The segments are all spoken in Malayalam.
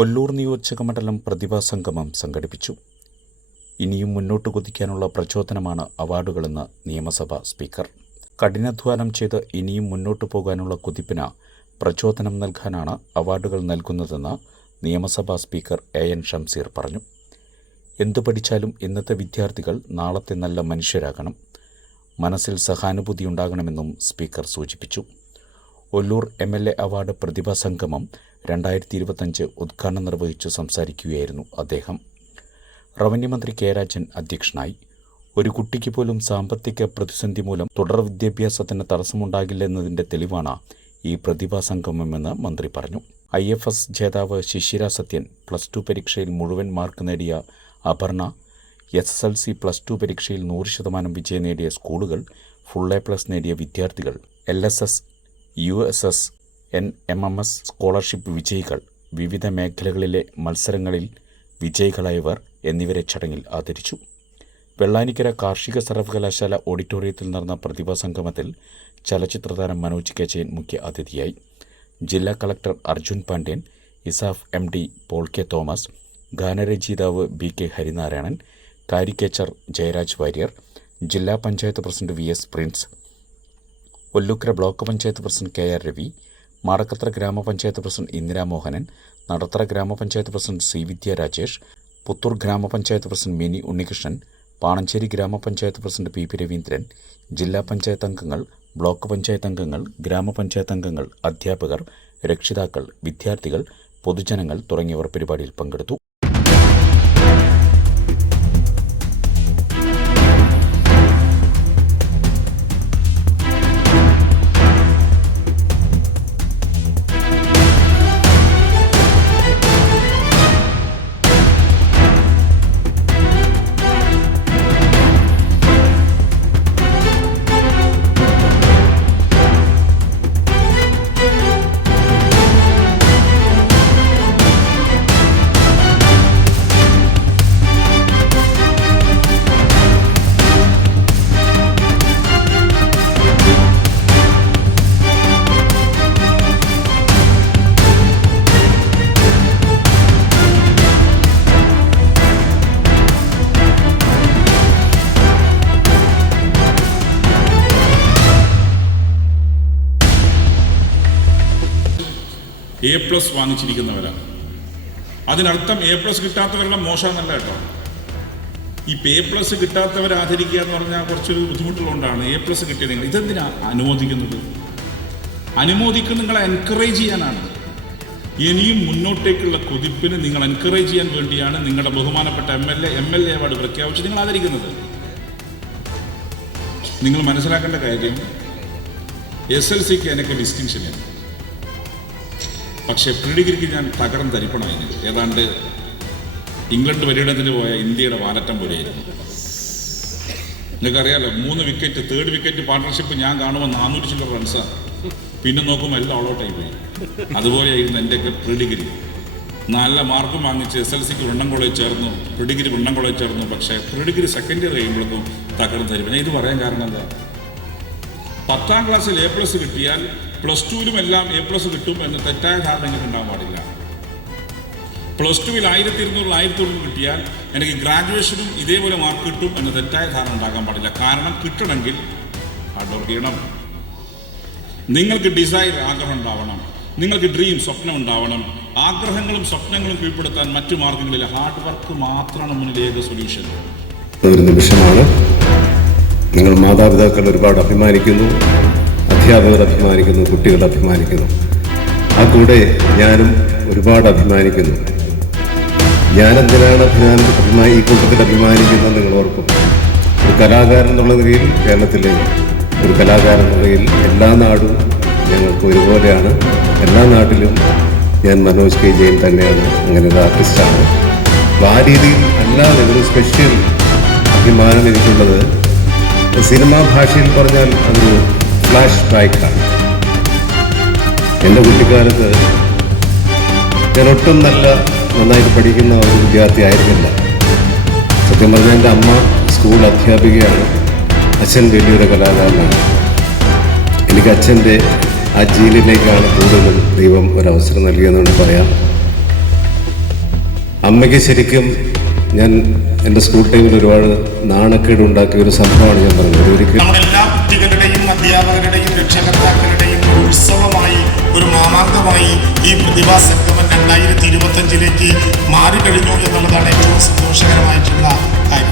ഒല്ലൂർ നിയോജക മണ്ഡലം പ്രതിഭാസംഗമം സംഘടിപ്പിച്ചു. ഇനിയും മുന്നോട്ട് കുതിക്കാനുള്ള പ്രചോദനമാണ് അവാർഡുകളെന്ന് നിയമസഭാ സ്പീക്കർ. കഠിനാധ്വാനം ചെയ്ത് ഇനിയും മുന്നോട്ടു പോകാനുള്ള കുതിപ്പിന് പ്രചോദനം നൽകാനാണ് അവാർഡുകൾ നൽകുന്നതെന്ന് നിയമസഭാ സ്പീക്കർ എ എൻ ഷംസീർ പറഞ്ഞു. എന്തു പഠിച്ചാലും ഇന്നത്തെ വിദ്യാർത്ഥികൾ നാളത്തെ നല്ല മനുഷ്യരാകണം. മനസ്സിൽ സഹാനുഭൂതി ഉണ്ടാകണമെന്നും സ്പീക്കർ സൂചിപ്പിച്ചു. Ollur M L A award പ്രതിഭാ സംഗമം രണ്ടായിരത്തി ഇരുപത്തഞ്ച് ഉദ്ഘാടനം നിർവഹിച്ചു സംസാരിക്കുകയായിരുന്നു അദ്ദേഹം. റവന്യൂ മന്ത്രി കെ രാജൻ അധ്യക്ഷനായി. ഒരു കുട്ടിക്ക് പോലും സാമ്പത്തിക പ്രതിസന്ധി മൂലം തുടർ വിദ്യാഭ്യാസത്തിന് തടസ്സമുണ്ടാകില്ലെന്നതിന്റെ തെളിവാണ് ഈ പ്രതിഭാ സംഗമമെന്ന് മന്ത്രി പറഞ്ഞു. ഐ എഫ് എസ് ജേതാവ് ശിശിര സത്യൻ പ്ലസ് ടു പരീക്ഷയിൽ മുഴുവൻ മാർക്ക് നേടിയ Aparna S S L C plus two പരീക്ഷയിൽ നൂറ് ശതമാനം വിജയം നേടിയ സ്കൂളുകൾ ഫുൾ എ പ്ലസ് നേടിയ വിദ്യാർത്ഥികൾ L S S U S S N M M S scholarship വിജയികൾ വിവിധ മേഖലകളിലെ മത്സരങ്ങളിൽ വിജയികളായവർ എന്നിവരെ ചടങ്ങിൽ ആദരിച്ചു. വെള്ളാനിക്കര കാർഷിക സർവകലാശാല ഓഡിറ്റോറിയത്തിൽ നടന്ന പ്രതിഭാ സംഗമത്തിൽ ചലച്ചിത്രതാരം മനോജ് കെ ജയൻ മുഖ്യ അതിഥിയായി. ജില്ലാ collector Arjun Pandian ESAF M D Paul K Thomas ഗാനരചയിതാവ് B K Harinarayanan caricature Jayaraj Warrier ജില്ലാ panchayat president V S Prince Ollukkara block panchayat president K R Ravi Madakkathara ഗ്രാമപഞ്ചായത്ത് പ്രസിഡന്റ് ഇന്ദിരാമോഹനൻ നടത്തറ ഗ്രാമപഞ്ചായത്ത് പ്രസിഡന്റ് സി വിദ്യ രാജേഷ് പുത്തൂർ ഗ്രാമപഞ്ചായത്ത് പ്രസിഡന്റ് മിനി ഉണ്ണികൃഷ്ണൻ പാണഞ്ചേരി ഗ്രാമപഞ്ചായത്ത് പ്രസിഡന്റ് പി പി രവീന്ദ്രൻ ജില്ലാ പഞ്ചായത്ത് അംഗങ്ങൾ ബ്ലോക്ക് പഞ്ചായത്ത് അംഗങ്ങൾ ഗ്രാമപഞ്ചായത്ത് അംഗങ്ങൾ അധ്യാപകർ രക്ഷിതാക്കൾ വിദ്യാർത്ഥികൾ പൊതുജനങ്ങൾ തുടങ്ങിയവർ പരിപാടിയിൽ പങ്കെടുത്തു. എ പ്ലസ് വാങ്ങിച്ചിരിക്കുന്നവരാണ്. അതിനർത്ഥം എ പ്ലസ് കിട്ടാത്തവരെല്ലാം മോശമെന്നല്ല കേട്ടോ. ഈ എ പ്ലസ് കിട്ടാത്തവരെ ആദരിക്കുക എന്ന് പറഞ്ഞാൽ കുറച്ചൊരു ബുദ്ധിമുട്ടുള്ളതുകൊണ്ടാണ് എ പ്ലസ് കിട്ടിയത് നിങ്ങൾ. ഇതെന്തിനാ അനുമോദിക്കുന്നത്? അനുമോദിക്കുന്ന നിങ്ങളെ എൻകറേജ് ചെയ്യാനാണ്. ഇനിയും മുന്നോട്ടേക്കുള്ള കുതിപ്പിന് നിങ്ങൾ എൻകറേജ് ചെയ്യാൻ വേണ്ടിയാണ് നിങ്ങളുടെ ബഹുമാനപ്പെട്ട M L A M L A award പ്രഖ്യാപിച്ച് നിങ്ങൾ ആദരിക്കുന്നത്. നിങ്ങൾ മനസ്സിലാക്കേണ്ട കാര്യം എസ് എൽ സിക്ക് എനിക്ക് ഡിസ്റ്റിങ്ഷൻ ഉണ്ട് പക്ഷേ പ്രീഡിഗ്രിക്ക് ഞാൻ തകരം തരിപ്പണമായി ഏതാണ്ട് ഇംഗ്ലണ്ട് പര്യടനത്തിന് പോയ ഇന്ത്യയുടെ വാലറ്റം പോലെയായിരുന്നു. നിങ്ങൾക്കറിയാലോ മൂന്ന് വിക്കറ്റ് തേർഡ് വിക്കറ്റ് പാർട്ണർഷിപ്പ് ഞാൻ കാണുമ്പോൾ നാനൂറ്റി ചില്ലറ റൺസാണ് പിന്നെ നോക്കുമ്പോൾ എല്ലാം ഓളോട്ടായി പോയി അതുപോലെയായിരുന്നു എന്റെയൊക്കെ പ്രീഡിഗ്രി. നല്ല മാർക്കും വാങ്ങിച്ച് എസ് എൽ സിക്ക് വണ്ണം കോളേജ് ചേർന്നു. പ്രിഡിഗ്രി വണ്ണം കോളേജ് ചേർന്നു. പക്ഷേ പ്രിഡിഗ്രി സെക്കൻഡ് ഇയർ കഴിയുമ്പോഴൊന്നും തകർന്ന് തരും ഞാൻ ഇത് പറയാൻ കാരണം എന്താ? പത്താം ക്ലാസ്സിൽ എ പ്ലസ് കിട്ടിയാൽ പ്ലസ് ടുവിലും എല്ലാം എ പ്ലസ് കിട്ടും എന്ന തെറ്റായ ധാരണ ഉണ്ടാകാൻ പാടില്ല. പ്ലസ് ടുവിൽ ആയിരത്തി ഇരുന്നൂറിൽ ആയിരത്തി തൊണ്ണൂറ് കിട്ടിയാൽ എനിക്ക് ഗ്രാജുവേഷനും ഇതേപോലെ മാർക്ക് കിട്ടും എന്ന് തെറ്റായ ധാരണ ഉണ്ടാകാൻ പാടില്ല. കാരണം കിട്ടണമെങ്കിൽ ഹാർഡ് വർക്ക് ചെയ്യണം. നിങ്ങൾക്ക് ഡിസൈർ ആഗ്രഹം ഉണ്ടാവണം. നിങ്ങൾക്ക് ഡ്രീം സ്വപ്നം ഉണ്ടാവണം. ആഗ്രഹങ്ങളും സ്വപ്നങ്ങളും കീഴ്പ്പെടുത്താൻ മറ്റു മാർഗങ്ങളിൽ ഹാർഡ് വർക്ക് മാത്രമാണ് മുന്നിൽ ഏക സൊല്യൂഷൻ ഒരു നിമിഷമാണ്. നിങ്ങൾ മാതാപിതാക്കൾ ഒരുപാട് അഭിമാനിക്കുന്നു. അധ്യാപകർ അഭിമാനിക്കുന്നു കുട്ടികൾ അഭിമാനിക്കുന്നു. ആ കൂടെ ഞാനും ഒരുപാട് അഭിമാനിക്കുന്നു. ഞാനെന്തിനാണ് അഭിമാനി അഭിമാനി ഈ കൂട്ടത്തിൽ അഭിമാനിക്കുന്നത് നിങ്ങൾ ഓർക്കും. ഒരു കലാകാരൻ എന്നുള്ള നിലയിൽ കേരളത്തിലെ ഒരു കലാകാരൻ എന്ന നിലയിൽ എല്ലാ നാടും ഞങ്ങൾക്ക് ഒരുപോലെയാണ്. എല്ലാ നാട്ടിലും ഞാൻ മനോജ് കെ. ജയൻ തന്നെയാണ് അങ്ങനെ ഒരു ആർട്ടിസ്റ്റാണ്. അപ്പോൾ ആ രീതിയിൽ അല്ലാതെ ഒരു സ്പെഷ്യൽ അഭിമാനം എനിക്കുള്ളത്. സിനിമാ ഭാഷയിൽ പറഞ്ഞാൽ അതൊരു ഫ്ലാഷ് ബാക്കാണ് എന്റെ കുട്ടിക്കാലത്ത് ഞാൻ ഒട്ടും നല്ല നന്നായിട്ട് പഠിക്കുന്ന ഒരു വിദ്യാർത്ഥി ആയിരുന്നില്ല. സത്യം പറഞ്ഞാൽ എന്റെ അമ്മ സ്കൂൾ അധ്യാപികയാണ്. അച്ഛൻ വലിയൊരു കലാകാരനാണ്. എനിക്ക് അച്ഛന്റെ ആ ജീലിലേക്കാണ് കൂടുതലും ദൈവം ഒരവസരം നൽകിയെന്നുകൊണ്ട് പറയാം. അമ്മയ്ക്ക് ശരിക്കും ഞാൻ എന്റെ സ്കൂൾ ടൈമിൽ ഒരുപാട് നാണക്കേട് ഉണ്ടാക്കിയ ഒരു സംഭവമാണ് ഞാൻ പറഞ്ഞത്. ഒരിക്കലും അധ്യാപകരുടെയും രക്ഷകർത്താക്കളുടെയും ഒരു ഉത്സവമായി ഒരു മാമാങ്കമായി ഈ പ്രതിഭാ സംഗമം രണ്ടായിരത്തി ഇരുപത്തഞ്ചിലേക്ക് മാറിക്കഴിഞ്ഞു എന്നുള്ളതാണ് ഏറ്റവും സന്തോഷകരമായിട്ടുള്ള കാര്യം.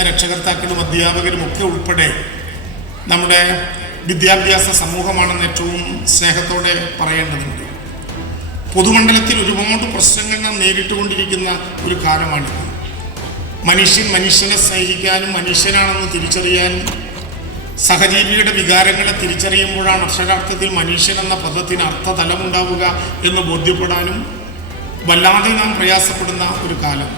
തിരിച്ചിരിക്കുന്ന രക്ഷകർത്താക്കളും അധ്യാപകരും ഒക്കെ ഉൾപ്പെടെ നമ്മുടെ വിദ്യാഭ്യാസ സമൂഹമാണെന്ന് ഏറ്റവും സ്നേഹത്തോടെ പറയേണ്ടതുണ്ട്. പൊതുമണ്ഡലത്തിൽ ഒരുപാട് പ്രശ്നങ്ങൾ നാം നേരിട്ടുകൊണ്ടിരിക്കുന്ന ഒരു കാലമാണിത്. മനുഷ്യൻ മനുഷ്യനെ സ്നേഹിക്കാനും മനുഷ്യനാണെന്ന് തിരിച്ചറിയാനും സഹജീവിയുടെ വികാരങ്ങളെ തിരിച്ചറിയുമ്പോഴാണ് അക്ഷരാർത്ഥത്തിൽ മനുഷ്യൻ എന്ന പദത്തിന് അർത്ഥതലമുണ്ടാവുക എന്ന് ബോധ്യപ്പെടാനും വല്ലാതെ നാം പ്രയാസപ്പെടുന്ന ഒരു കാലം.